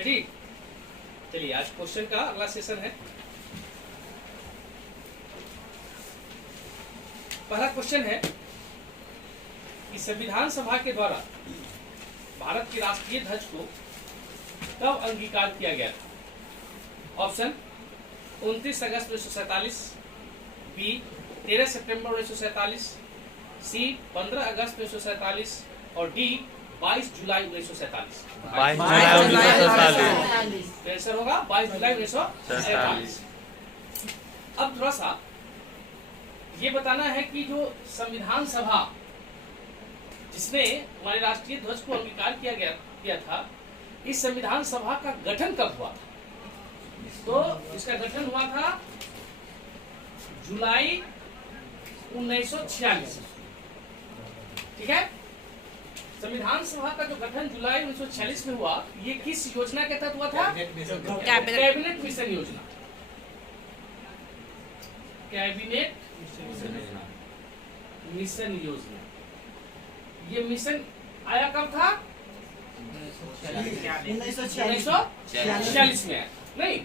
Ready? चलिए आज question का अगला सेशन है। पहला क्वेश्चन है कि संविधान सभा के द्वारा भारत के राष्ट्रीय ध्वज को कब अंगीकार किया गया था? ऑप्शन 29 अगस्त 1947, बी 13 सितंबर 1947, सी 15 अगस्त 1947 और डी 22 जुलाई 1947। 22 जुलाई 1947। तो आंसर होगा 22 जुलाई 1947। अब थोड़ा सा ये बताना है कि जो संविधान सभा जिसने हमारे राष्ट्रीय ध्वज को अंगीकार किया था, इस संविधान सभा का गठन कब हुआ था? तो इसका गठन हुआ था जुलाई 1946। ठीक है, संविधान सभा का जो गठन जुलाई 1946 में हुआ, ये किस योजना के तहत हुआ था? कैबिनेट मिशन योजना। कैबिनेट मिशन योजना। ये मिशन आया कब था? 1946 में आया। नहीं,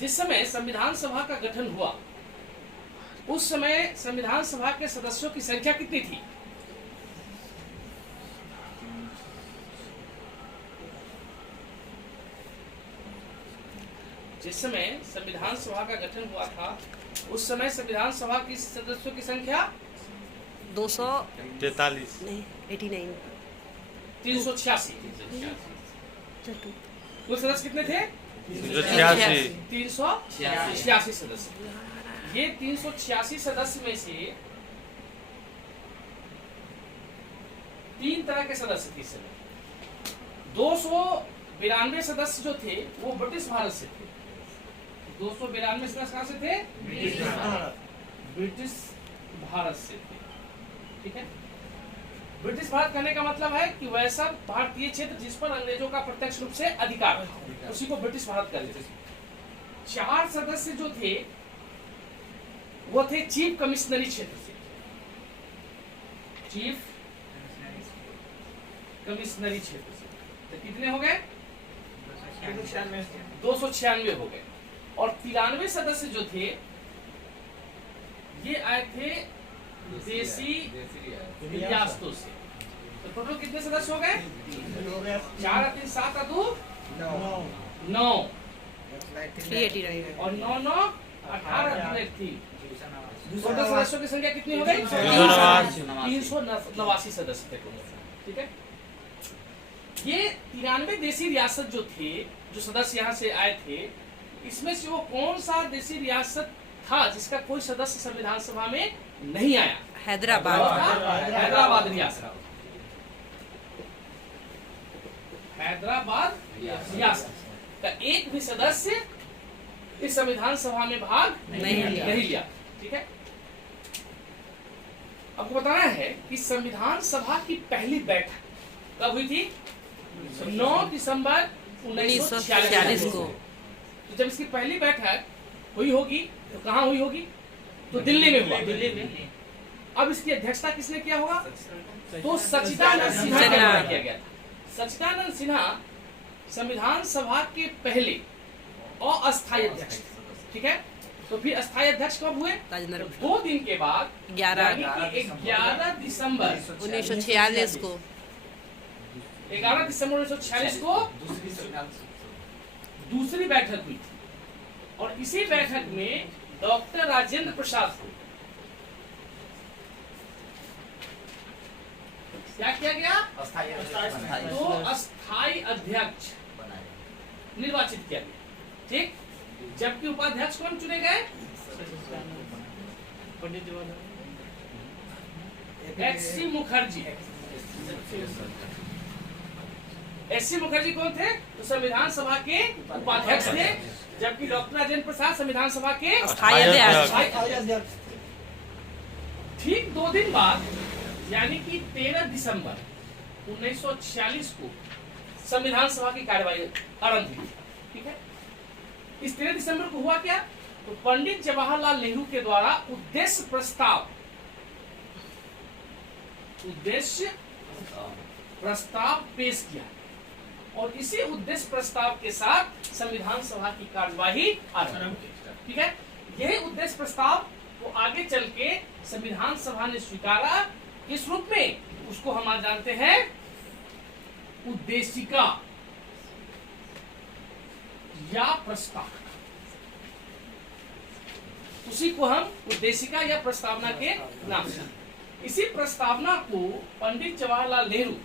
जिस समय संविधान सभा का गठन हुआ उस समय संविधान सभा के सदस्यों की संख्या कितनी थी? जिस समय संविधान सभा का गठन हुआ था उस समय संविधान सभा की सदस्यों की संख्या 243 नहीं 89 386। कुल सदस्य कितने थे? 386 सदस्य। ये 386 सदस्य में से 3 तरह के सदस्य थे इस समय। 292 सदस्य जो थे वो ब्रिटिश भारत से थे। 292 सदस्य कहाँ से थे? ब्रिटिश भारत से थे। ठीक है, ब्रिटिश भारत कहने का मतलब है कि वैसा भारतीय क्षेत्र जिस पर अंग्रेजों का प्रत्यक्ष रूप से अधिकार था, उसी को ब्रिटिश भारत कहते थे। 4 सदस्य जो थे वो थे चीफ कमिश्नरी क्षेत्र से। चीफ कमिश्नरी क्षेत्र से तो कितने हो गए? 296 हो गए। और 93 सदस्य जो थे ये आए थे देसी रियासतों से। तो टोटल कितने सदस्य हो गए? 4 3 7 2 9 389 और 9 9 18 थी। टोटल सदस्यों की संख्या कितनी हो गई? 389 सदस्य थे। ठीक है, ये 93 देसी रियासत जो थे, जो सदस्य यहाँ से आए थे, इसमें से वो कौन सा देसी रियासत था जिसका कोई सदस्य संविधान सभा में नहीं आया? हैदराबाद रियासत। हैदराबाद रियासत का एक भी सदस्य इस संविधान सभा में भाग नहीं लिया। ठीक है, आपको बताना है कि संविधान सभा की पहली बैठक कब हुई थी? 9 दिसंबर 1946 को। तो जब इसकी पहली बैठक हुई होगी तो कहाँ हुई होगी? तो दिल्ली में हुआ। दिल्ली में। अब इसकी अध्यक्षता किसने किया होगा? तो सच्चिदानंद सिन्हा के द्वारा किया गया था। सच्चिदानंद सिन्हा संविधान सभा के पहले अस्थायी अध्यक्ष। ठीक है, तो फिर अस्थायी अध्यक्ष कब हुए? 2 दिन के बाद 11 दिसंबर 1946 को। 11 दिसंबर 1946 को दूसरी बैठक हुई थी। और इसी बैठक में डॉक्टर राजेंद्र प्रसाद को क्या किया गया? तो अस्थायी अध्यक्ष निर्वाचित किया गया। ठीक, जबकि उपाध्यक्ष कौन चुने गए? पंडित जवाहरलाल एच.सी. मुखर्जी। एच.सी. मुखर्जी कौन थे? तो संविधान सभा के उपाध्यक्ष थे, जबकि डॉक्टर राजेंद्र प्रसाद संविधान सभा के अस्थायी अध्यक्ष। ठीक 2 दिन बाद यानी कि 13 दिसंबर 1946 को संविधान सभा की कार्यवाही आरंभ हुई। ठीक है, इस 13 दिसंबर को हुआ क्या? तो पंडित जवाहरलाल नेहरू के द्वारा उद्देश्य प्रस्ताव पेश किया। और इसी उद्देश्य प्रस्ताव के साथ संविधान सभा की कार्यवाही आरंभ हुई। ठीक है, यही उद्देश्य प्रस्ताव को आगे चल के संविधान सभा ने स्वीकारा। किस रूप में? उसको हम आज जानते हैं उद्देशिका या प्रस्ताव। उसी को हम उद्देशिका या प्रस्तावना के नाम से। इसी प्रस्तावना को पंडित जवाहरलाल नेहरू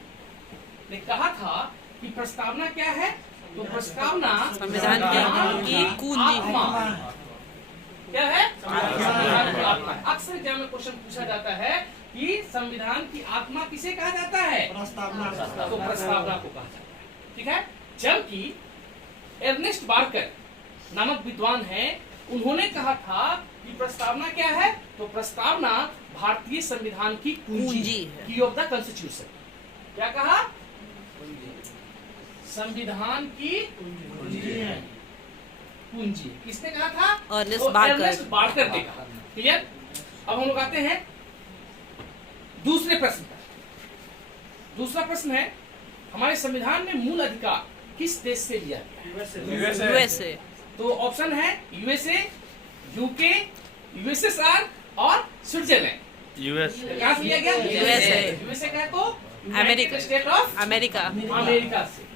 ने कहा था कि प्रस्तावना क्या है? तो प्रस्तावना संविधान की कुंजी आत्मा क्या है? संविधान की आत्मा। अक्सर एग्जाम में क्वेश्चन पूछा जाता है कि संविधान की आत्मा किसे कहा जाता है? तो प्रस्तावना को कहा जाता है। ठीक है, जबकि एर्नेस्ट बार्कर नामक विद्वान हैं, उन्होंने कहा था कि प्रस्तावना क्या है? तो प्रस्तावना भारतीय संविधान की कुंजी है, की ऑफ द कॉन्स्टिट्यूशन। क्या कहा? संविधान की कुंजी। किसने कहा था? Ernest Barker. अर्नेस्ट बार्कर ने कहा। क्लियर? अब हम लोग आते हैं दूसरे प्रश्न पर। दूसरा प्रश्न है, हमारे संविधान में मूल अधिकार किस देश से लिया गया? यूएसए। तो ऑप्शन है यूएसए, यूके, यूएसएसआर और स्विट्जरलैंड। यूएस कहाँ से लिया गया? USA। यूएसए का तो America. State of America. America से।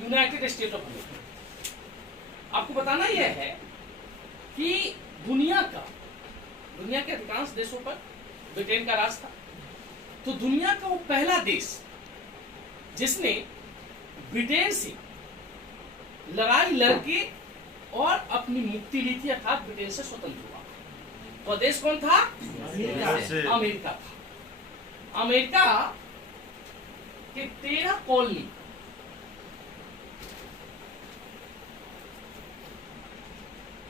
United state of America. आपको बताना यह है कि दुनिया के अधिकांश देशों पर ब्रिटेन का राज था। तो दुनिया का वो पहला देश जिसने ब्रिटेन से लड़ाई लड़के और अपनी मुक्ति ली थी, अर्थात ब्रिटेन से स्वतंत्र हुआ। तो देश कौन था? अमेरिका था। अमेरिका के 13 कॉलोनी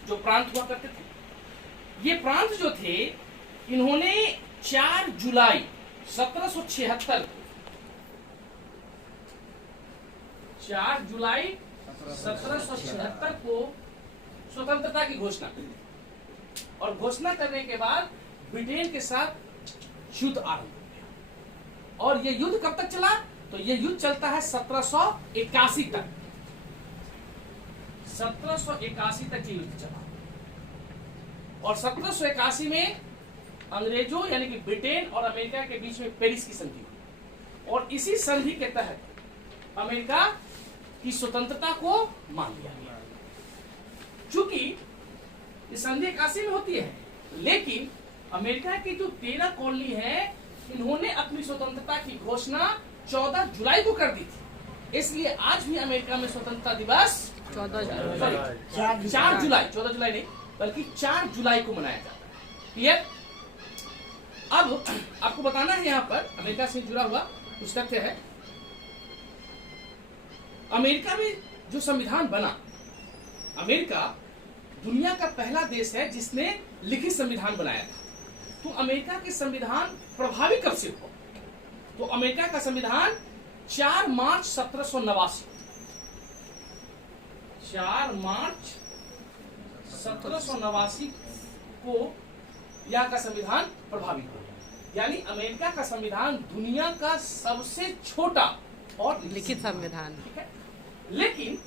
जो प्रांत हुआ करते थे, ये प्रांत जो थे, इन्होंने 4 जुलाई 1776 को 4 जुलाई 1776 को स्वतंत्रता की घोषणा की। और घोषणा करने के बाद ब्रिटेन के साथ युद्ध आरंभ हो गया। और ये युद्ध कब तक चला? तो ये युद्ध चलता है 1781 तक। 1781 तक ये युद्ध चला। और 1781 में अंग्रेजों यानी कि ब्रिटेन और अमेरिका के बीच में पेरिस की संधि हुई। और इसी संधि के तहत अमेरिका की स्वतंत्रता को मान लिया गया। चूंकि ये संधि 81 में होती है, लेकिन अमेरिका की जो 13 कॉलोनी है, इन्होंने अपनी स्वतंत्रता की घोषणा 14 जुलाई को कर दी थी। इसलिए आज भी अमेरिका में स्वतंत्रता दिवस 4 जुलाई 14 जुलाई नहीं बल्कि 4 जुलाई को मनाया जाता है। क्लियर? अब आपको बताना है यहाँ पर अमेरिका से जुड़ा हुआ कुछ तथ्य है। अमेरिका में जो संविधान बना, अमेरिका दुनिया का पहला देश है जिसने लिखित संविधान बनाया था। तो अमेरिका के संविधान प्रभावी कब से हुआ? तो अमेरिका का संविधान 4 मार्च 1789 4 मार्च 1789 को यहाँ का संविधान प्रभावी हुआ। यानी अमेरिका का संविधान दुनिया का सबसे छोटा और लिखित संविधान। ठीक है, लेकिन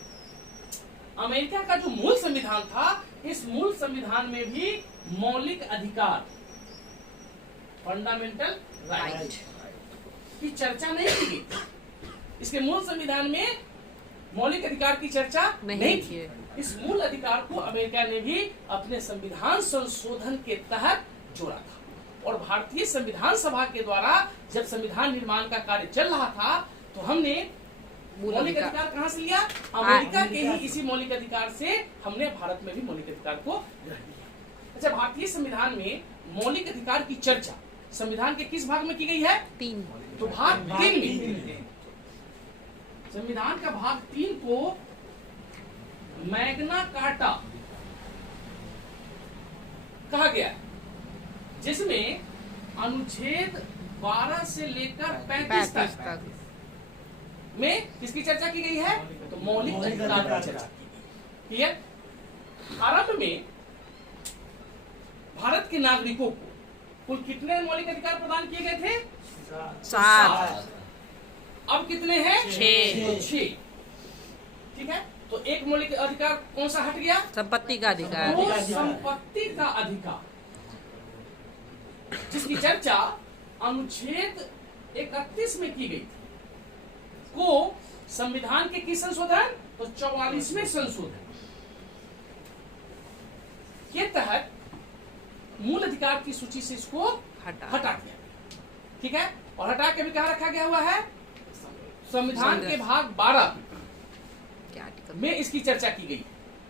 अमेरिका का जो मूल संविधान था, इस मूल संविधान में भी मौलिक अधिकार फंडामेंटल राइट की चर्चा नहीं की गई। इसके मूल संविधान में मौलिक अधिकार की चर्चा नहीं थी। इस मूल अधिकार को अमेरिका ने भी अपने संविधान संशोधन के तहत जोड़ा था। और भारतीय संविधान सभा के द्वारा जब संविधान निर्माण का कार्य चल रहा था, तो हमने मौलिक अधिकार कहां से लिया? अमेरिका के ही इसी मौलिक अधिकार से हमने भारत में भी मौलिक अधिकार को ग्रहण किया। अच्छा, भारतीय संविधान में मौलिक अधिकार की चर्चा संविधान के किस भाग में की गई है? 3। तो भाग 3 में संविधान का भाग 3 को मैग्ना कार्टा कहा गया, जिसमें अनुच्छेद 12 से लेकर 35 तक में किसकी चर्चा की गई है? तो मौलिक अधिकार की चर्चा की गई। आरंभ में भारत के नागरिकों को कुल कितने मौलिक अधिकार प्रदान किए गए थे? 7 अब कितने हैं? 6 ठीक है, तो एक मौलिक अधिकार कौन सा हट गया? संपत्ति का अधिकार। वो संपत्ति का अधिकार, जिसकी चर्चा अनुच्छेद 31 में की गई थी, को संविधान के किस संशोधन? तो 44वें संशोधन के तहत मूल अधिकार की सूची से इसको हटा दिया। ठीक है, और हटा के भी कहा रखा गया हुआ है? संविधान के भाग 12 में इसकी चर्चा की गई।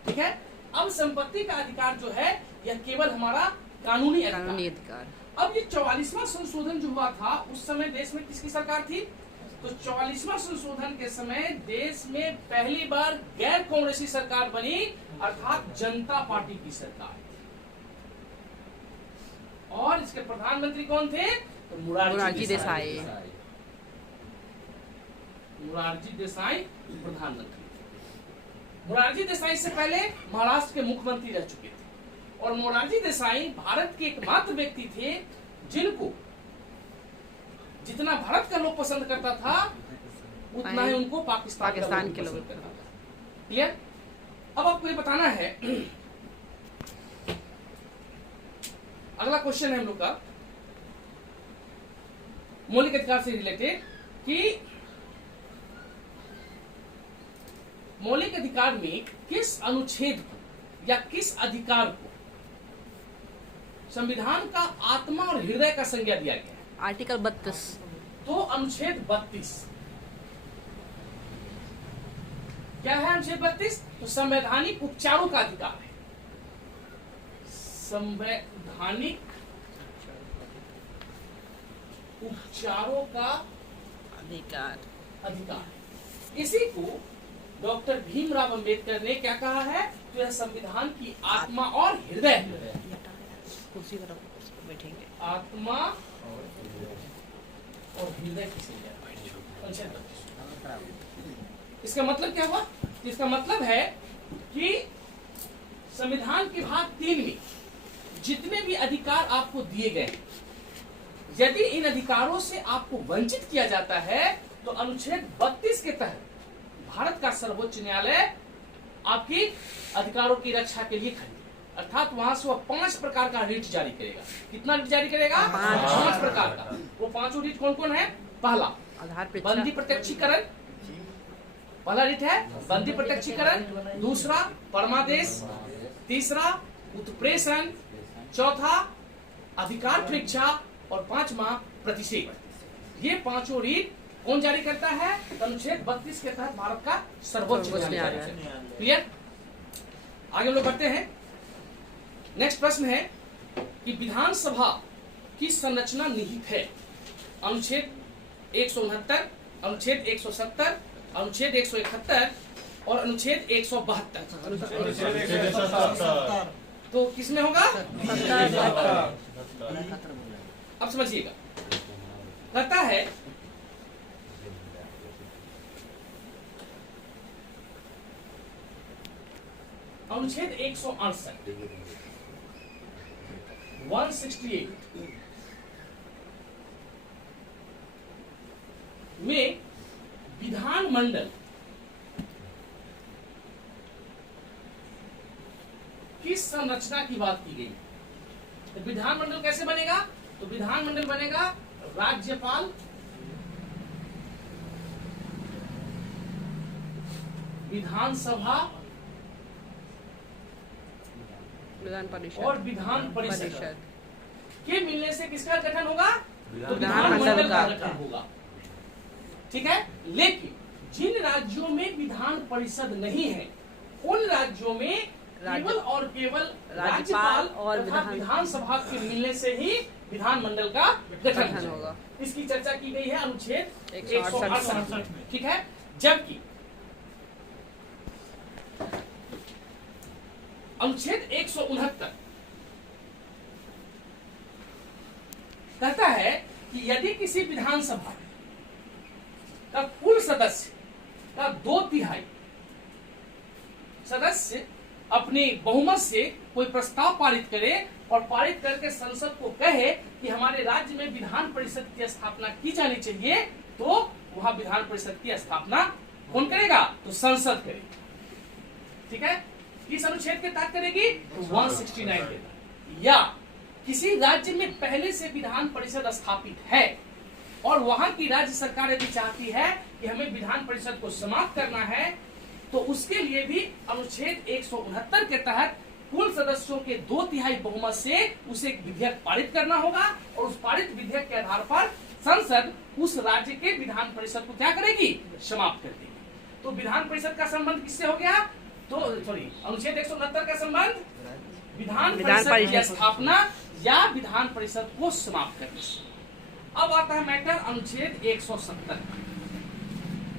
ठीक है, अब संपत्ति का अधिकार जो है यह केवल हमारा कानूनी अधिकार। अब ये 44वां संशोधन जो हुआ था उस समय देश में किसकी सरकार थी? तो 44वां संशोधन के समय देश में पहली बार गैर कांग्रेसी सरकार बनी, अर्थात जनता पार्टी की सरकार। और इसके प्रधानमंत्री कौन थे? तो मोरारजी देसाई। मोरारजी देसाई प्रधानमंत्री। मोरारजी देसाई से पहले महाराष्ट्र के मुख्यमंत्री रह चुके थे, और मोरारजी देसाई भारत के एकमात्र व्यक्ति थे जिनको जितना भारत का लोग पसंद करता था उतना ही उनको पाकिस्तान के लोग पसंद करता था। क्लियर? अब आपको ये बताना है, अगला क्वेश्चन है हम लोग का मौलिक अधिकार से रिलेटेड कि मौलिक अधिकार में किस अनुच्छेद को या किस अधिकार को संविधान का आत्मा और हृदय का संज्ञा दिया गया है? आर्टिकल 32। तो अनुच्छेद 32 क्या है? अनुच्छेद 32 तो संवैधानिक उपचारों का अधिकार है। संवैधानिक उपचारों का अधिकार। इसी को डॉक्टर भीमराव अंबेडकर ने क्या कहा है? तो यह संविधान की आत्मा और हृदय है। कुर्सी पर बैठेंगे। आत्मा और हृदय की संज्ञा। इसका मतलब क्या हुआ? इसका मतलब है कि संविधान के भाग 3 में जितने भी अधिकार आपको दिए गए, यदि इन अधिकारों से आपको वंचित किया जाता है तो अनुच्छेद 32 के तहत भारत का सर्वोच्च न्यायालय आपकी अधिकारों की रक्षा के लिए खड़ी, अर्थात वहां से वह 5 प्रकार का रिट जारी करेगा। कितना रिट जारी करेगा? 5 प्रकार का। वो 5 रिट कौन कौन है? पहला बंदी प्रत्यक्षीकरण, पहला रिट है बंदी प्रत्यक्षीकरण। दूसरा परमादेश, तीसरा उत्प्रेषण, चौथा अधिकार परीक्षा और 5वां प्रतिषेध। ये 5 रिट कौन जारी करता है? अनुच्छेद 32 के तहत भारत का सर्वोच्च न्यायालय। क्लियर? आगे हम लोग बढ़ते हैं। नेक्स्ट प्रश्न है कि विधानसभा की संरचना निहित है अनुच्छेद 169, अनुच्छेद 170, अनुच्छेद 171 और अनुच्छेद 172। तो किसमें होगा? अब समझिएगा, कहता है अनुच्छेद 168 में विधानमंडल की संरचना की बात की गई। तो विधानमंडल कैसे बनेगा? तो विधानमंडल बनेगा राज्यपाल, विधानसभा और विधान परिषद के मिलने से किसका गठन होगा? तो विधानमंडल का गठन होगा। ठीक है, लेकिन जिन राज्यों में विधान परिषद नहीं है उन राज्यों में केवल और केवल राज्यपाल और विधानसभा के मिलने से ही विधानमंडल का गठन होगा। इसकी चर्चा की गई है अनुच्छेद 168 में। ठीक है, जबकि अनुच्छेद 169 कहता है कि यदि किसी विधानसभा का कुल सदस्य का 2/3 सदस्य अपने बहुमत से कोई प्रस्ताव पारित करे और पारित करके संसद को कहे कि हमारे राज्य में विधान परिषद की स्थापना की जानी चाहिए, तो वहां विधान परिषद की स्थापना कौन करेगा? तो संसद करेगी। ठीक है, किस अनुच्छेद के तहत करेगी? तो 169 के तहत। या किसी राज्य में पहले से विधान परिषद स्थापित है और वहां की राज्य सरकार यदि चाहती है कि हमें विधान परिषद को समाप्त करना है, तो उसके लिए भी अनुच्छेद 169 के तहत कुल सदस्यों के 2/3 बहुमत से उसे एक विधेयक पारित करना होगा और उस पारित विधेयक के आधार पर संसद उस राज्य के विधान परिषद को क्या करेगी? समाप्त कर देगी। तो विधान परिषद का संबंध किससे हो गया? तो सॉरी, अनुच्छेद 169 का संबंध विधान परिषद की स्थापना या विधान परिषद को समाप्त करने से। अब आता है मैटर अनुच्छेद 170।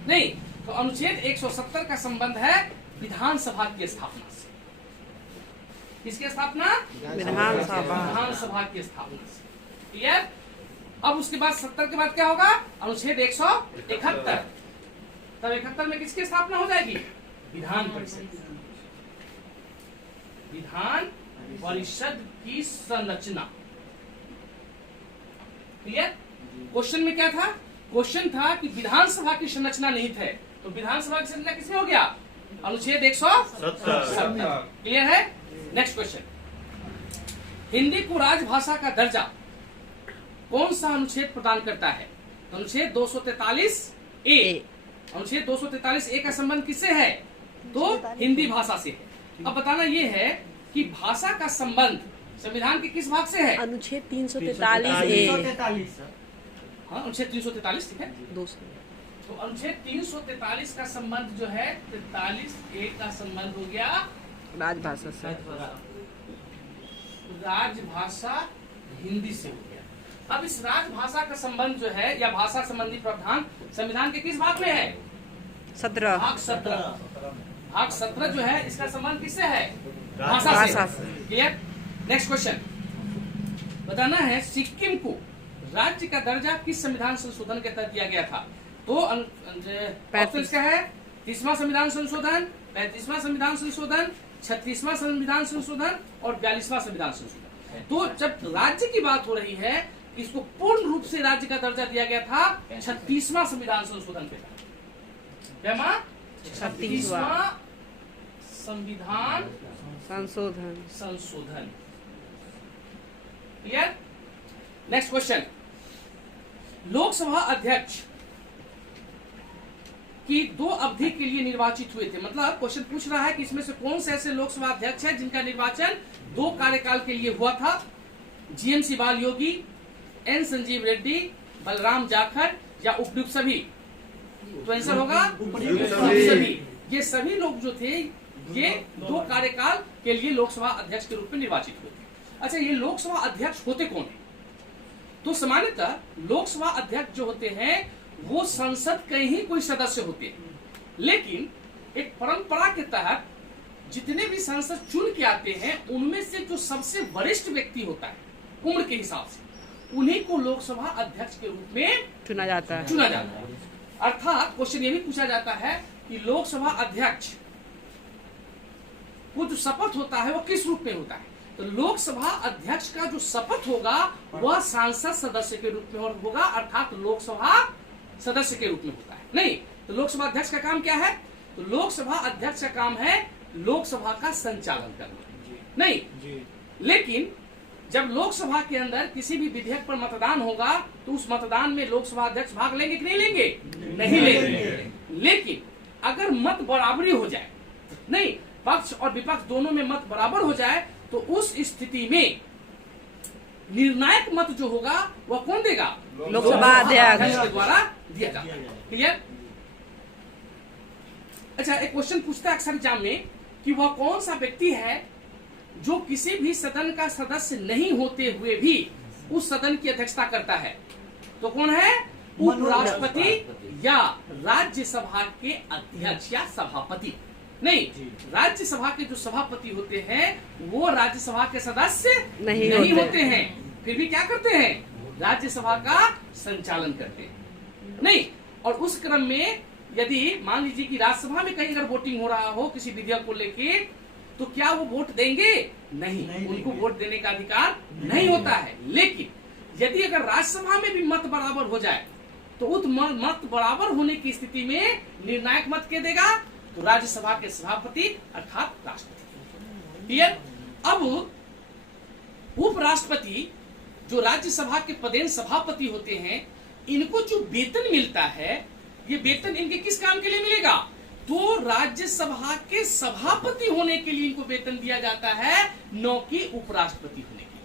नहीं, तो अनुच्छेद 170 का संबंध है विधानसभा की स्थापना से। किसकी स्थापना? विधानसभा की स्थापना से। क्लियर? अब उसके बाद 70 के बाद क्या होगा? अनुच्छेद 171। तब 71 में किसकी स्थापना हो जाएगी? विधान परिषद। विधान परिषद की संरचना। क्लियर? क्वेश्चन में क्या था? क्वेश्चन था कि विधानसभा की संरचना निहित है, तो विधानसभा की संरचना किसमें हो गया? अनुच्छेद 170। क्लियर है? नेक्स्ट क्वेश्चन, हिंदी को राजभाषा का दर्जा कौन सा अनुच्छेद प्रदान करता है? तो अनुच्छेद 243A। अनुच्छेद 243A का संबंध किससे है? तो हिंदी भाषा से है। अब बताना ये है कि भाषा का संबंध संविधान के किस भाग से है? अनुच्छेद 343A। हाँ, अनुच्छेद 343, ठीक है। 200। तो अनुच्छेद 343 का संबंध जो है 43A का संबंध हो गया राजभाषा से। राजभाषा हिंदी से हो गया। अब इस राजभाषा का संबंध जो है या भाषा संबंधी प्रावधान संविधान के किस भाग में है? 17। भाग 17। भाग 17 जो है इसका संबंध किससे है? भाषा से। क्लियर? नेक्स्ट क्वेश्चन, बताना है सिक्किम को राज्य का दर्जा किस संविधान संशोधन के तहत दिया गया था? तो ऑप्शन क्या है? 30वां संविधान संशोधन, 35वां संविधान संशोधन, 36वां संविधान संशोधन और 42वां संविधान संशोधन। तो जब राज्य की बात हो रही है, इसको पूर्ण रूप से राज्य का दर्जा दिया गया था 36वां संविधान संशोधन के तहत। 36वां संविधान संशोधन। क्लियर? नेक्स्ट क्वेश्चन, लोकसभा अध्यक्ष की 2 अवधि के लिए निर्वाचित हुए थे। मतलब क्वेश्चन पूछ रहा है कि इसमें से कौन से ऐसे लोकसभा अध्यक्ष हैं जिनका निर्वाचन 2 कार्यकाल के लिए हुआ था? जीएमसी बाल योगी, एन संजीव रेड्डी, बलराम जाखड़ या उपयुक्त सभी? तो आंसर होगा सभी। ये सभी लोग जो थे ये 2 कार्यकाल के लिए लोकसभा अध्यक्ष के रूप में निर्वाचित हुए थे। अच्छा, ये लोकसभा अध्यक्ष होते कौन है? तो सामान्यतः लोकसभा अध्यक्ष जो होते हैं वो संसद के ही कोई सदस्य होते हैं, लेकिन एक परंपरा के तहत जितने भी सांसद चुन के आते हैं उनमें से जो सबसे वरिष्ठ व्यक्ति होता है उम्र के हिसाब से, उन्हीं को लोकसभा अध्यक्ष के रूप में चुना जाता है। अर्थात क्वेश्चन ये भी पूछा जाता है कि लोकसभा अध्यक्ष को जो शपथ होता है वो किस रूप में होता है? तो लोकसभा अध्यक्ष का जो शपथ होगा वह सांसद सदस्य के रूप में होगा, अर्थात लोकसभा सदस्य के रूप में होता है। नहीं, तो लोकसभा अध्यक्ष का काम क्या है? तो लोकसभा अध्यक्ष का काम है लोकसभा का संचालन करना। नहीं, लेकिन जब लोकसभा के अंदर किसी भी विधेयक पर मतदान होगा तो उस मतदान में लोकसभा अध्यक्ष भाग लेंगे कि नहीं लेंगे? नहीं लेंगे। लेकिन अगर मत बराबरी हो जाए, नहीं, पक्ष और विपक्ष दोनों में मत बराबर हो जाए, तो उस स्थिति में निर्णायक मत जो होगा वह कौन देगा? लोकसभा अध्यक्ष के द्वारा दिया जाता है। क्लियर? अच्छा, एक क्वेश्चन पूछता है अक्सर एग्जाम में कि वह कौन सा व्यक्ति है जो किसी भी सदन का सदस्य नहीं होते हुए भी उस सदन की अध्यक्षता करता है? तो कौन है? उपराष्ट्रपति या राज्यसभा के अध्यक्ष या सभापति। नहीं, राज्यसभा के जो सभापति होते हैं वो राज्यसभा के सदस्य नहीं होते हैं, फिर भी क्या करते हैं? राज्यसभा का संचालन करते हैं। नहीं, और उस क्रम में यदि मान लीजिए कि राज्यसभा में कहीं अगर वोटिंग हो रहा हो किसी विधेयक को लेके, तो क्या वो वोट देंगे नहीं, उनको वोट देने का अधिकार नहीं होता है। लेकिन यदि अगर राज्यसभा में भी मत बराबर हो जाए तो उस मत बराबर होने की स्थिति में निर्णायक मत के देगा तो राज्यसभा के सभापति अर्थात राष्ट्रपति। क्लियर? अब उपराष्ट्रपति जो राज्यसभा के पदेन सभापति होते हैं, इनको जो वेतन मिलता है, ये वेतन इनके किस काम के लिए मिलेगा? तो राज्यसभा के सभापति होने के लिए इनको वेतन दिया जाता है, न कि उपराष्ट्रपति होने के लिए।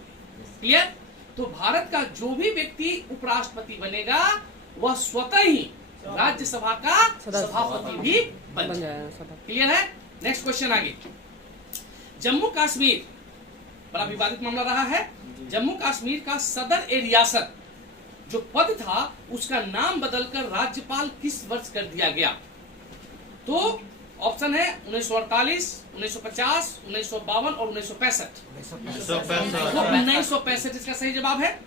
क्लियर? तो भारत का जो भी व्यक्ति उपराष्ट्रपति बनेगा वह स्वतः ही राज्यसभा का सभापति भी बन जाएगा। क्लियर है? नेक्स्ट क्वेश्चन आगे। जम्मू कश्मीर बड़ा विवादित मामला रहा है। जम्मू कश्मीर का सदर ए रियासत जो पद था उसका नाम बदलकर राज्यपाल किस वर्ष कर दिया गया? तो ऑप्शन है 1948, 1950, 1952 और 1965। 1965 इसका सही जवाब है।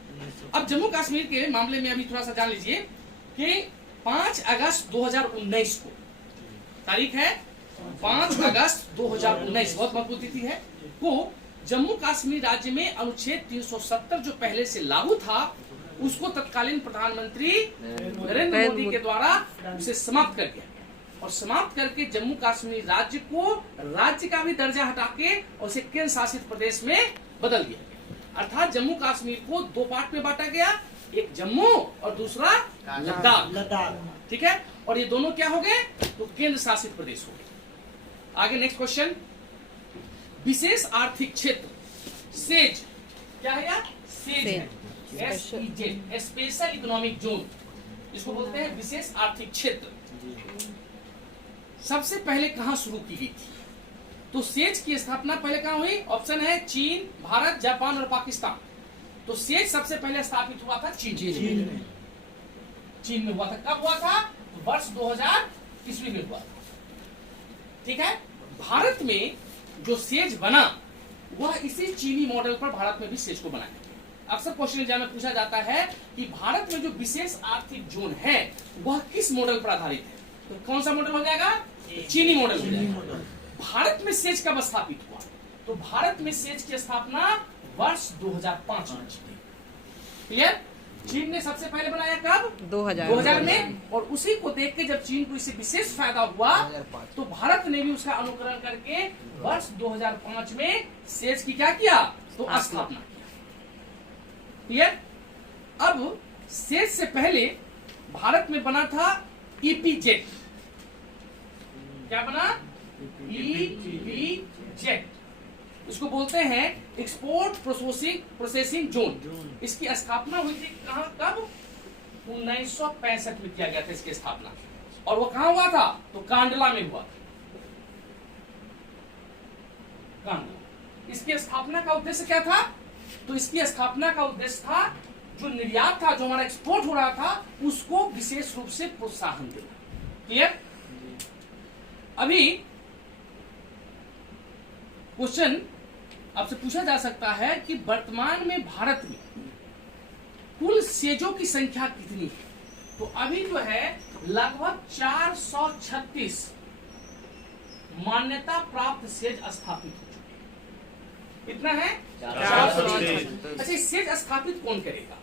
अब जम्मू कश्मीर के मामले में अभी थोड़ा सा जान लीजिए कि 5 अगस्त 2019 को, तारीख है 5 अगस्त 2019, बहुत मजबूत तिथि है, को जम्मू कश्मीर राज्य में अनुच्छेद 370 जो पहले से लागू था उसको तत्कालीन प्रधानमंत्री नरेंद्र मोदी के द्वारा उसे समाप्त कर दिया और समाप्त करके जम्मू कश्मीर राज्य को राज्य का भी दर्जा हटा के और उसे केंद्र शासित प्रदेश में बदल दिया गया। अर्थात जम्मू कश्मीर को 2 पार्ट में बांटा गया, एक जम्मू और दूसरा लद्दाख। ठीक है? और ये दोनों क्या हो गए? तो केंद्र शासित प्रदेश हो गए। आगे नेक्स्ट क्वेश्चन। विशेष आर्थिक क्षेत्र सेज क्या है यार? सेज है, SEZ, स्पेशल इकोनॉमिक जोन, इसको बोलते हैं विशेष आर्थिक क्षेत्र। सबसे पहले कहां शुरू की गई थी? तो सेज की स्थापना पहले कहां हुई? ऑप्शन है चीन, भारत, जापान और पाकिस्तान। तो सेज सबसे पहले स्थापित हुआ था चीन में हुआ था। कब हुआ था? तो वर्ष 2000 ईस्वी में हुआ था। ठीक है? भारत में जो सेज बना वह इसी चीनी मॉडल पर भारत में भी सेज को बनाया गया। अक्सर क्वेश्चन एग्जाम में पूछा जाता है कि भारत में जो विशेष आर्थिक जोन है वह किस मॉडल पर आधारित है? तो कौन सा मॉडल हो जाएगा? चीनी मॉडल हो जाएगा। भारत में सेज कब स्थापित हुआ? तो भारत में सेज की स्थापना वर्ष 2005 में की। क्लियर? चीन ने सबसे पहले बनाया कब? 2000 में। और उसी को देख के जब चीन को इससे विशेष फायदा हुआ तो भारत ने भी उसका अनुकरण करके वर्ष 2005 में सेज की क्या किया? तो स्थापना किया। क्लियर? अब सेज से पहले भारत में बना था EPZ। क्या बना? EPZ। इसको बोलते हैं एक्सपोर्ट प्रोसेसिंग जोन। इसकी स्थापना हुई थी कहां, कब? 1965 में किया गया था इसकी स्थापना। और वो कहां हुआ था? तो कांडला में हुआ। कांडला। इसकी स्थापना का उद्देश्य क्या था? तो इसकी स्थापना का उद्देश्य था जो निर्यात था, जो हमारा एक्सपोर्ट हो रहा था, उसको विशेष रूप से प्रोत्साहन देना। क्लियर? अभी क्वेश्चन आपसे पूछा जा सकता है कि वर्तमान में भारत में कुल सेजों की संख्या कितनी है? तो अभी जो है लगभग 436 मान्यता प्राप्त सेज स्थापित हो चुके हैं। कितना है? 436। अच्छा, सेज स्थापित कौन करेगा?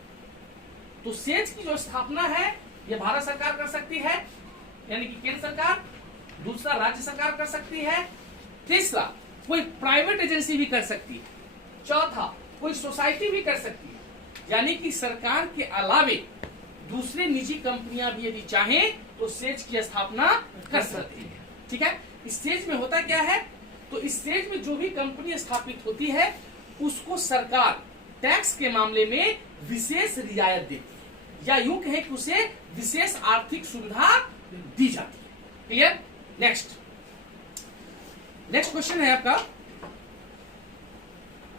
तो सेज की जो स्थापना है ये भारत सरकार कर सकती है, यानी कि केंद्र सरकार। दूसरा राज्य सरकार कर सकती है। तीसरा कोई प्राइवेट एजेंसी भी कर सकती है। चौथा कोई सोसाइटी भी कर सकती है, यानी कि सरकार के अलावे दूसरे निजी कंपनियां भी यदि चाहें तो सेज की स्थापना कर सकती है। ठीक है? इस सेज में होता क्या है? तो इस सेज में जो भी कंपनी स्थापित होती है उसको सरकार टैक्स के मामले में विशेष रियायत देती है, या यूं कहें कि उसे विशेष आर्थिक सुविधा दी जाती है। क्लियर? नेक्स्ट क्वेश्चन है आपका,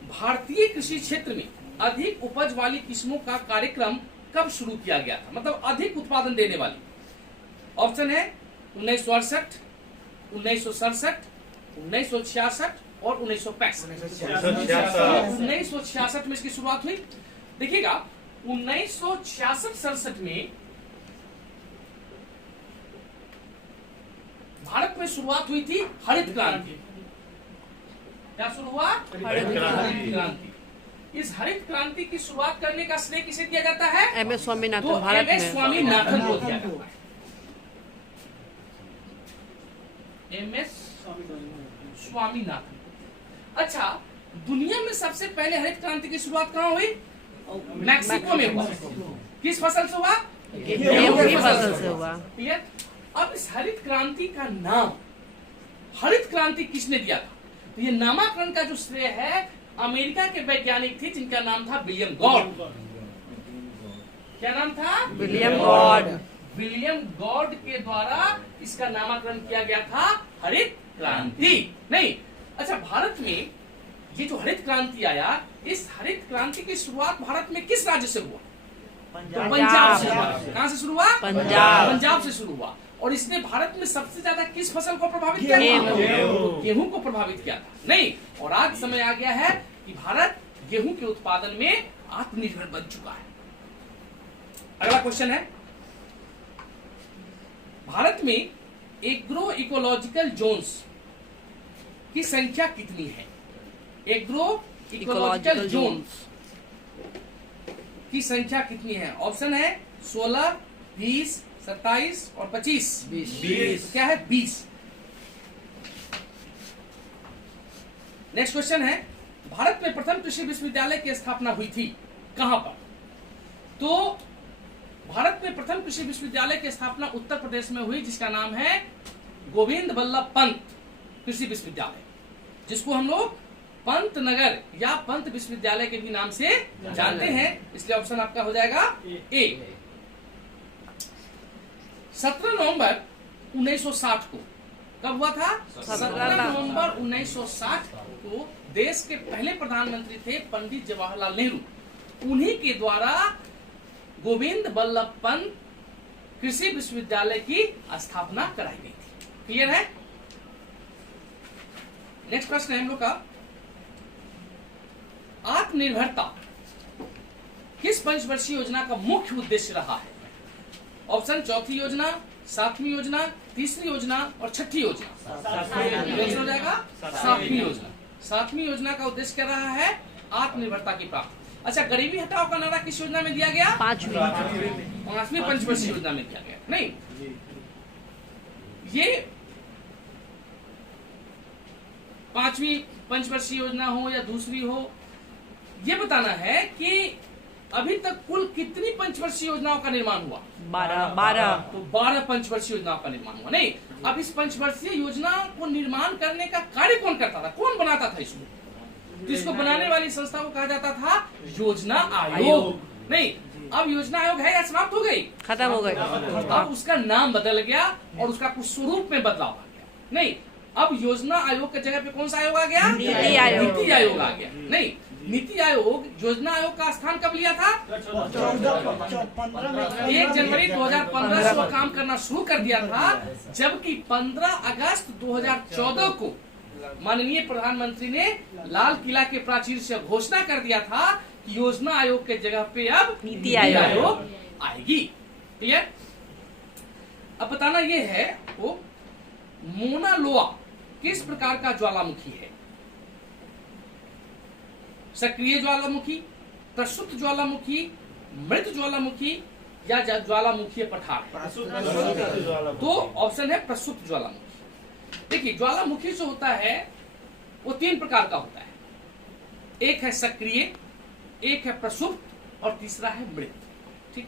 भारतीय कृषि क्षेत्र में अधिक उपज वाली किस्मों का कार्यक्रम कब शुरू किया गया था? मतलब अधिक उत्पादन देने वाली। ऑप्शन है 1968, 1967, 1966 और 1965। 1966 में इसकी शुरुआत हुई। देखिएगा 1966-67 में भारत में शुरुआत हुई थी हरित क्रांति। क्या शुरू हुआ? हरित क्रांति। क्रांति। इस हरित क्रांति की शुरुआत करने का श्रेय किसे दिया जाता है? एम.एस. स्वामीनाथन तो भारत एम.एस. में। स्वामीनाथन को दिया जाता है। एम.एस. स्वामीनाथन। अच्छा, दुनिया में सबसे पहले हरित क्रांति की शुरुआत कहाँ हुई? मैक्सिको में हुआ। किस फसल से हुआ? गेहूं की फसल से हुआ। क्लियर? अब इस हरित क्रांति का नाम हरित क्रांति किसने दिया था? तो ये नामकरण का जो श्रेय है अमेरिका के वैज्ञानिक थे जिनका नाम था विलियम गॉड। क्या नाम था? William God. विलियम गॉड के द्वारा इसका नामकरण किया गया था हरित क्रांति। नहीं, अच्छा, भारत में ये जो हरित क्रांति आया, इस हरित क्रांति की शुरुआत भारत में किस राज्य से हुआ? तो पंजाब से। कहां से शुरू हुआ? पंजाब। पंजाब से शुरू हुआ। और इसने भारत में सबसे ज्यादा किस फसल को प्रभावित किया था? गेहूं को प्रभावित किया था। नहीं, और आज समय आ गया है कि भारत गेहूं के उत्पादन में आत्मनिर्भर बन चुका है। अगला क्वेश्चन है, भारत में एग्रो इकोलॉजिकल जोन्स की संख्या कितनी है? एग्रो इकोलॉजिकल जोन्स की संख्या कितनी है? ऑप्शन है 16, 20, 27 और 25। 20। क्या है? 20। नेक्स्ट क्वेश्चन है, भारत में प्रथम कृषि विश्वविद्यालय की स्थापना हुई थी कहां पर? तो भारत में प्रथम कृषि विश्वविद्यालय की स्थापना उत्तर प्रदेश में हुई, जिसका नाम है गोविंद बल्लभ पंत कृषि विश्वविद्यालय, जिसको हम लोग पंत नगर या पंत विश्वविद्यालय के भी नाम से जानते हैं। इसलिए ऑप्शन आपका हो जाएगा ए। 17 नवंबर 1960 को कब हुआ था? 17 नवंबर 1960 को देश के पहले प्रधानमंत्री थे पंडित जवाहरलाल नेहरू। उन्हीं के द्वारा गोविंद बल्लभ पंत कृषि विश्वविद्यालय की स्थापना कराई गई थी। क्लियर है? नेक्स्ट प्रश्न है हम लोग का, आत्मनिर्भरता किस पंचवर्षीय योजना का मुख्य उद्देश्य रहा है? ऑप्शन चौथी योजना, सातवीं योजना, तीसरी योजना और छठी योजना। हो जाएगा सातवीं योजना। सातवीं योजना का उद्देश्य क्या रहा है? आत्मनिर्भरता की प्राप्ति। अच्छा, गरीबी हटाओ का नारा किस योजना में दिया गया? पांचवी पंचवर्षीय योजना में दिया गया। नहीं, ये पांचवी पंचवर्षीय योजना हो या दूसरी हो, ये बताना है कि अभी तक कुल कितनी पंचवर्षीय योजनाओं का निर्माण हुआ? 12। तो 12 पंचवर्षीय योजनाओं का निर्माण हुआ। नहीं, अब इस पंचवर्षीय योजना को निर्माण करने का कार्य कौन करता था? कौन बनाता था इसको? तो इसको बनाने वाली संस्था को कहा जाता था योजना आयोग। नहीं, अब योजना आयोग है या समाप्त हो गई? खत्म हो गई। अब उसका नाम बदल गया और उसका कुछ स्वरूप में बदलाव आ गया। नहीं, अब योजना आयोग की जगह पे कौन सा आयोग आ गया? नीति आयोग। नीति आयोग आ गया। नहीं, नीति आयोग योजना आयोग का स्थान कब लिया था? 1 जनवरी 2015 से वो काम करना शुरू कर दिया था, जबकि 15 अगस्त 2014 को माननीय प्रधानमंत्री ने लाल किला के प्राचीर से घोषणा कर दिया था कि योजना आयोग के जगह पे अब नीति आयोग आएगी। क्लियर? अब बताना ये है वो मोना लोआ किस प्रकार का ज्वालामुखी है? सक्रिय ज्वालामुखी, प्रसुप्त ज्वालामुखी, मृत ज्वालामुखी या ज्वालामुखी पठार? तो ऑप्शन है प्रसुप्त ज्वालामुखी। देखिए, ज्वालामुखी जो होता है वो 3 प्रकार का होता है। एक है सक्रिय, एक है प्रसुप्त और तीसरा है मृत। ठीक,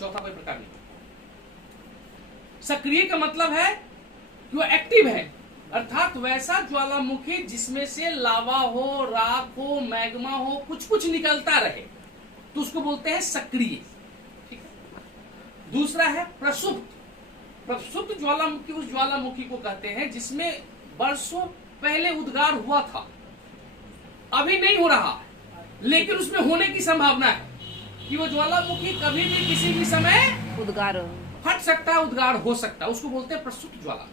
चौथा कोई प्रकार नहीं। सक्रिय का मतलब है कि वो एक्टिव है, अर्थात वैसा ज्वालामुखी जिसमें से लावा हो, राख हो, मैग्मा हो, कुछ कुछ निकलता रहे, तो उसको बोलते हैं सक्रिय। ठीक है। दूसरा है प्रसुप्त। प्रसुप्त ज्वालामुखी उस ज्वालामुखी को कहते हैं जिसमें वर्षों पहले उद्गार हुआ था, अभी नहीं हो रहा, लेकिन उसमें होने की संभावना है कि वो ज्वालामुखी कभी भी किसी भी समय उद्गार फट सकता है, उद्गार हो सकता है, उसको बोलते हैं प्रसुप्त ज्वालामुखी।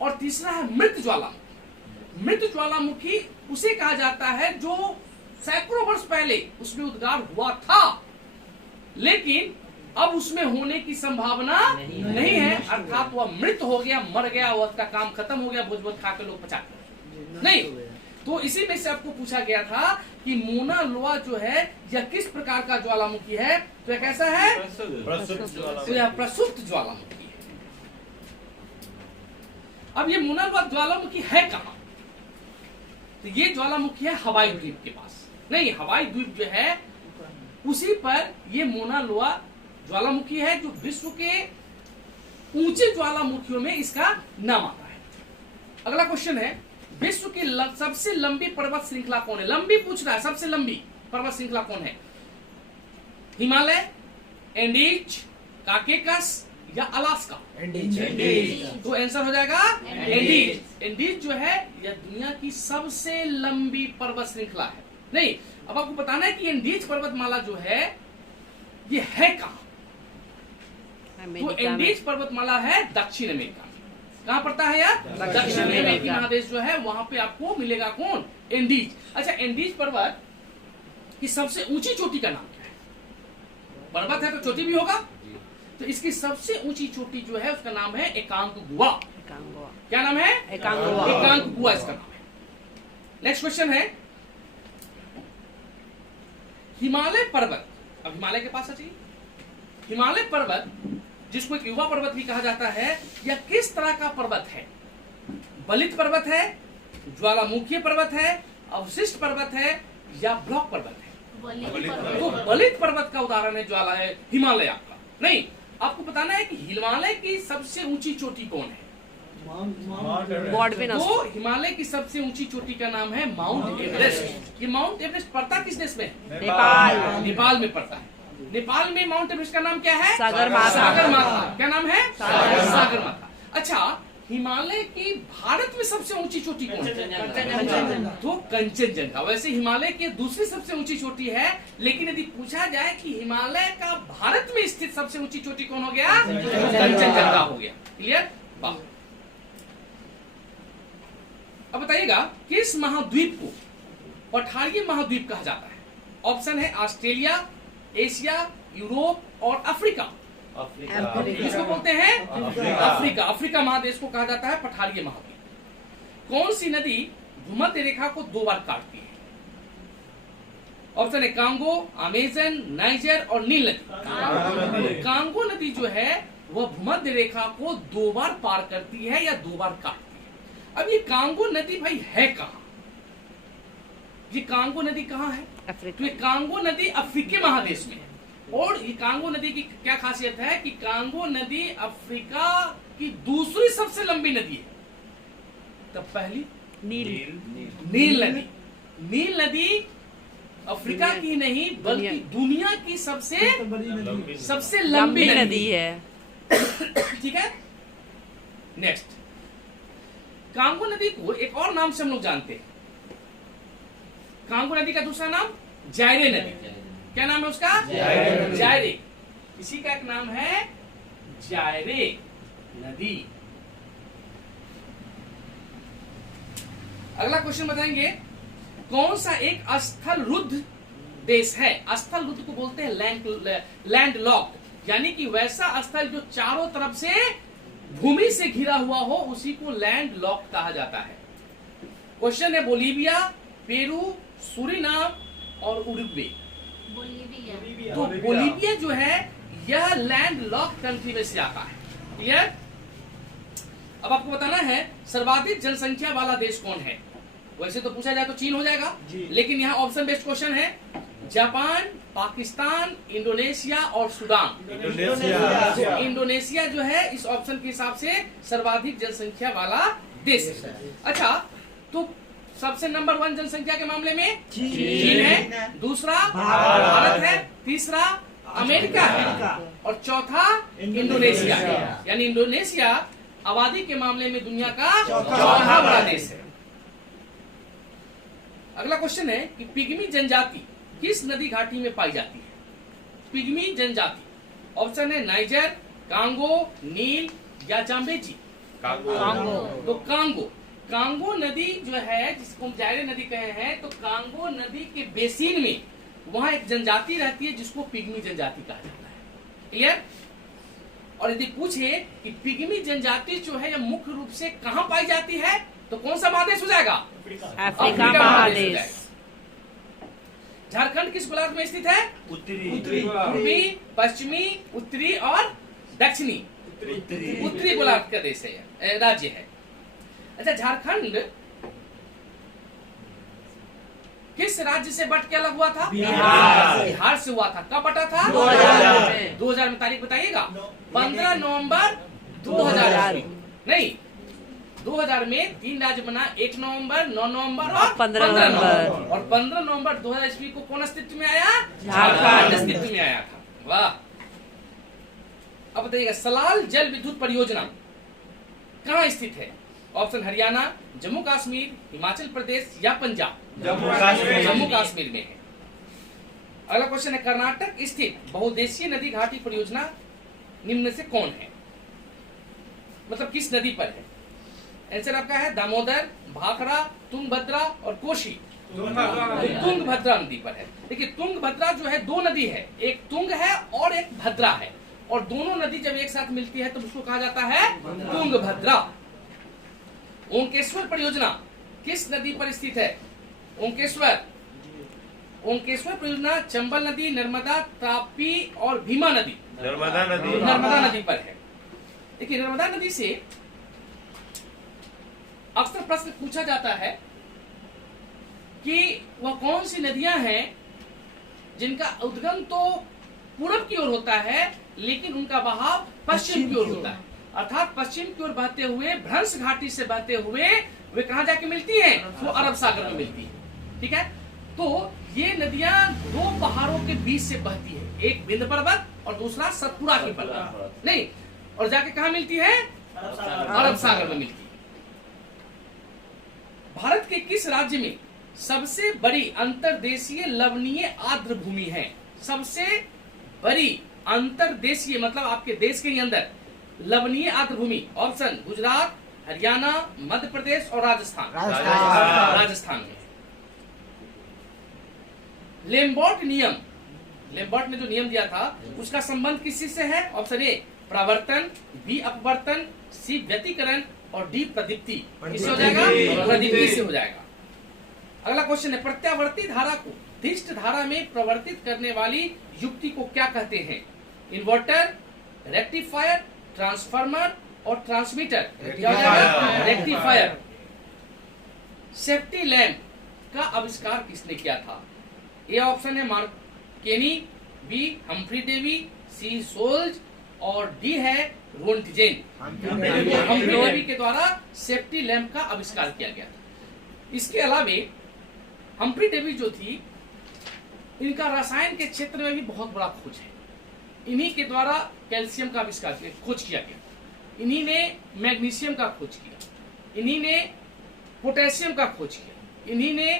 और तीसरा है मृत ज्वालामुखी। मृत ज्वालामुखी उसे कहा जाता है जो सैकड़ों वर्ष पहले उसमें उद्गार हुआ था, लेकिन अब उसमें होने की संभावना नहीं है, अर्थात वह मृत हो गया, मर गया, वह उसका काम खत्म हो गया, भोज भोज खा के लोग पचा नहीं। तो इसी में से आपको पूछा गया था कि मोना लोआ जो है यह किस प्रकार का ज्वालामुखी है, तो यह कैसा है, तो यह प्रसुप्त ज्वालामुखी है। अब ये मोना लोआ ज्वालामुखी है कहां, तो ये ज्वालामुखी है हवाई द्वीप के पास, नहीं हवाई द्वीप जो है उसी पर ये मोना लोआ ज्वालामुखी है, जो विश्व के ऊंचे ज्वालामुखियों में इसका नाम आता है। अगला क्वेश्चन है, विश्व की सबसे लंबी पर्वत श्रृंखला कौन है, लंबी पूछ रहा है, सबसे लंबी पर्वत श्रृंखला कौन है, हिमालय, एंडीज, काकेकस या अलास्का। तो आंसर हो जाएगा एंडीज। एंडीज जो है यह दुनिया की सबसे लंबी पर्वत श्रृंखला है। नहीं, अब आपको बताना है कि एंडीज पर्वतमाला जो है ये है कहां, तो एंडीज पर्वतमाला है दक्षिण अमेरिका में। कहां पड़ता है यार, दक्षिण अमेरिकी महादेश जो है वहां पे आपको मिलेगा कौन, एंडीज। अच्छा, एंडीज पर्वत की सबसे ऊंची चोटी का नाम क्या है, पर्वत है तो चोटी भी होगा, तो इसकी सबसे ऊंची चोटी जो है उसका नाम है एकांकगुआ। क्या नाम है, एकांकगुआ इसका नाम है। नेक्स्ट क्वेश्चन है, हिमालय पर्वत, अब हिमालय के पास आ जाइए, हिमालय पर्वत जिसको एक युवा पर्वत भी कहा जाता है, यह किस तरह का पर्वत है, बलित पर्वत है, ज्वालामुखी पर्वत है, अवशिष्ट पर्वत है या ब्लॉक पर्वत है। तो बलित पर्वत का उदाहरण है ज्वाला है हिमालय आपका। नहीं, आपको बताना है कि हिमालय की सबसे ऊंची चोटी कौन है, तो हिमालय की सबसे ऊंची चोटी का नाम है माउंट एवरेस्ट। ये माउंट एवरेस्ट पड़ता किस देश में, नेपाल में पड़ता है। नेपाल में माउंट एवरेस्ट का नाम क्या है, सागरमाथा। क्या नाम है, सागरमाथा। अच्छा, हिमालय की भारत में सबसे ऊंची चोटी कौन है, तो कंचनजंगा। वैसे हिमालय की दूसरी सबसे ऊंची चोटी है, लेकिन यदि पूछा जाए कि हिमालय का भारत में स्थित सबसे ऊंची चोटी कौन हो गया, कंचनजंगा हो गया। क्लियर। अब बताइएगा किस महाद्वीप को पठारीय महाद्वीप कहा जाता है। ऑप्शन है ऑस्ट्रेलिया, एशिया, यूरोप और अफ्रीका। इसको बोलते हैं अफ्रीका। अफ्रीका महादेश को कहा जाता है पठारीय महाद्वीप। कौन सी नदी भूमध्य रेखा को 2 बार काटती है। ऑप्शन है कांगो, अमेजन, नाइजर और नील नदी। कांगो नदी जो है वह भूमध्य रेखा को 2 बार पार करती है या 2 बार काटती है। अब ये कांगो नदी भाई है कहां, ये कांगो नदी कहां है, तो ये कांगो नदी अफ्रीकी महादेश में है। और ये कांगो नदी की क्या खासियत है कि कांगो नदी अफ्रीका की दूसरी सबसे लंबी नदी है। तब पहली नील नदी। नील नदी अफ्रीका की नहीं बल्कि दुनिया की सबसे लंबी नदी है। ठीक है। नेक्स्ट, कांगो नदी को एक और नाम से हम लोग जानते हैं। कांगो नदी का दूसरा नाम जायरे नदी। क्या नाम है उसका, जायरे। इसी का एक नाम है जायरे नदी। अगला क्वेश्चन बताएंगे, कौन सा एक स्थलरुद्ध देश है। स्थलरुद्ध को बोलते हैं लैंड लॉक, यानी कि वैसा स्थल जो चारों तरफ से भूमि से घिरा हुआ हो उसी को लैंड लॉक कहा जाता है। क्वेश्चन है बोलीविया, पेरू, सूरीनाम और उरुग्वे। तो बोलीविया जो है यह लैंड लॉक कंट्री में से आता है। क्लियर। अब आपको बताना है सर्वाधिक जनसंख्या वाला देश कौन है। वैसे तो पूछा जाए तो चीन हो जाएगा, लेकिन यहाँ ऑप्शन बेस्ड क्वेश्चन है। जापान, पाकिस्तान, इंडोनेशिया और सूडान। इंडोनेशिया जो है इस ऑप्शन के हिसाब से सर्वाधिक जनसंख्या वाला देश है। अच्छा, तो सबसे नंबर 1 जनसंख्या के मामले में चीन है, दूसरा भारत है, तीसरा अमेरिका है और चौथा इंडोनेशिया है। यानी इंडोनेशिया आबादी के मामले में दुनिया का चौथा बड़ा देश है। अगला क्वेश्चन है कि पिग्मी जनजाति किस नदी घाटी में पाई जाती है। पिग्मी जनजाति। ऑप्शन है नाइजर, कांगो, नील या जाम्बेजी। तो कांगो नदी जो है जिसको हम जायरे नदी कहे हैं, तो कांगो नदी के बेसिन में वहां एक जनजाति रहती है जिसको पिग्मी जनजाति कहा जाता है। क्लियर। और यदि पूछे कि पिग्मी जनजाति जो है यह मुख्य रूप से कहां पाई जाती है, तो कौन सा महादेश हो जाएगा? अफ्रीका महादेश। झारखंड किस गोलार्ध में स्थित है? उत्तरी पूर्वी, पश्चिमी, उत्तरी और दक्षिणी। उत्तरी गोलार्ध का देश है, राज्य है। अच्छा, झारखंड किस राज्य से बट के अलग हुआ था? बिहार से हुआ था। कब बटा था? 2000 में। तारीख बताइएगा। 15 नवंबर 2000 नहीं, 2000 में 3 राज्य बना, 1 नवंबर, 9 नवंबर और 15 नवंबर। और 15 नवंबर 2000 ईस्वी को कौन अस्तित्व में आया? झारखंड अस्तित्व में आया था। वाह। अब बताइएगा, सलाल जल विद्युत परियोजना कहाँ स्थित है? ऑप्शन हरियाणा, जम्मू कश्मीर, हिमाचल प्रदेश या पंजाब। जम्मू कश्मीर में है। अगला क्वेश्चन है, कर्नाटक स्थित बहुउद्देशीय नदी घाटी परियोजना निम्न में से कौन है? मतलब किस नदी पर है? आंसर आपका है दामोदर, भाखड़ा, तुंगभद्रा और कोशी। तुंगभद्रा नदी पर है। देखिए, तुंगभद्रा जो है, दो नदी है, एक तुंग है और एक भद्रा है, और दोनों नदी जब एक साथ मिलती है तो उसको कहा जाता है तुंगभद्रा। ओंकेश्वर परियोजना किस नदी पर स्थित है? ओंकेश्वर परियोजना चंबल नदी, नर्मदा, तापी और भीमा नदी, नर्मदा नदी पर है। देखिए, नर्मदा नदी से अक्सर प्रश्न पूछा जाता है कि वह कौन सी नदियां हैं जिनका उद्गम तो पूरब की ओर होता है लेकिन उनका बहाव पश्चिम की ओर होता है। अर्थात पश्चिम की ओर बहते हुए, भ्रंश घाटी से बहते हुए वे कहां जाके मिलती हैं? वो अरब सागर में मिलती है। ठीक है, तो ये नदियां दो पहाड़ों के बीच से बहती है, एक विंध्य पर्वत और दूसरा सतपुड़ा की पर्वत, नहीं, और जाके कहा मिलती है? अरब सागर में मिलती है। भारत के किस राज्य में सबसे बड़ी अंतर्देशीय लवणीय आर्द्र भूमि है? सबसे बड़ी अंतर्देशीय मतलब आपके देश के ही अंदर लवणीय आर्द्र भूमि। ऑप्शन गुजरात, हरियाणा, मध्य प्रदेश और राजस्थान। राजस्थान में। लेम्बर्ट ने जो नियम दिया था उसका संबंध किसी से है? ऑप्शन ए प्रवर्तन, बी अपवर्तन, सी व्यतिकरण और डी प्रदीप्ति। किससे हो जाएगा? प्रदीप्ति से हो जाएगा। अगला क्वेश्चन है, प्रत्यावर्ती धारा को दिष्ट धारा में प्रवर्तित करने वाली युक्ति को क्या कहते हैं? इन्वर्टर, रेक्टिफायर, ट्रांसफार्मर और ट्रांसमीटर। रेक्टिफायर। सेफ्टी लैंप का आविष्कार किसने किया था? ए ऑप्शन है मार्केनी, बी हम्फ्री डेवी, सी सोल्ज और डी है रोन्टजेन। हम्फ्री डेवी के द्वारा सेफ्टी लैंप का आविष्कार किया गया था। इसके अलावे हम्फ्री डेवी जो थी, इनका रसायन के क्षेत्र में भी बहुत बड़ा खोज है। इन्हीं के द्वारा कैल्शियम का आविष्कार खोज किया गया, इन्हीं ने मैग्नीशियम का खोज किया, इन्हीं ने पोटेशियम का खोज किया, इन्हीं ने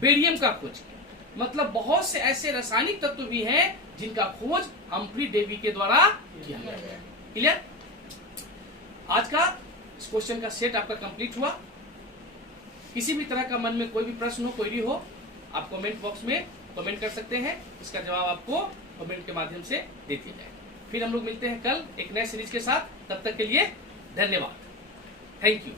बेरियम का खोज किया। मतलब बहुत से ऐसे रासायनिक तत्व भी हैं जिनका खोज हम्फ्री डेवी के द्वारा किया गया। क्लियर? आज का इस क्वेश्चन का सेट आपका कंप्लीट हुआ। किसी भी तरह का मन में कोई भी प्रश्न हो, क्वेरी हो, आप कमेंट बॉक्स में कमेंट कर सकते हैं। इसका जवाब आपको कमेंट के माध्यम से दे दिया जाएगा। फिर हम लोग मिलते हैं कल एक नए सीरीज के साथ। तब तक के लिए धन्यवाद। Thank you.